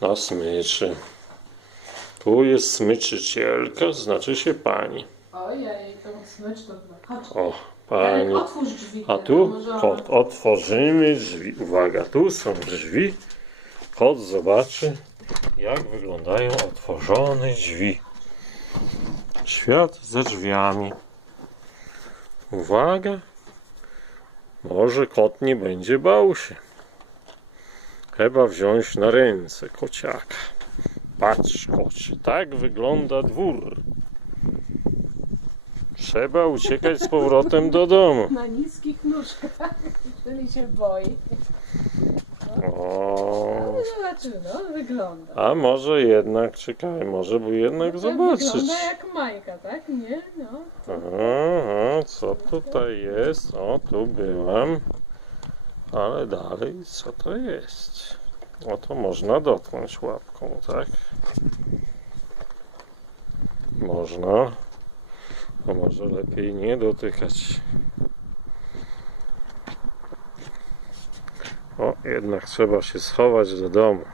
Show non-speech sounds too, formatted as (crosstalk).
na smyczy. Tu jest smyczycielka, znaczy się pani. Ojej, to smycz to Chodź. O, Pani. pani. Otwórz drzwi. A tu kot. Otworzymy drzwi. Uwaga, tu są drzwi. Kot zobaczy, jak wyglądają otworzone drzwi. Świat ze drzwiami. Uwaga. Może kot nie będzie bał się. Trzeba wziąć na ręce kociaka. Patrz, kocie, tak wygląda dwór. Trzeba uciekać z powrotem do domu. Na niskich nóżkach, (laughs) czyli się boi. O, No zobaczymy, no wygląda. a może jednak, czekaj, może by jednak Tak zobaczyć. Wygląda jak Majka, tak? Nie? No. Aha, co tutaj jest? O, tu byłam. Ale dalej, co to jest? O, to można dotknąć łapką, tak? Można. A może lepiej nie dotykać. O, jednak trzeba się schować do domu.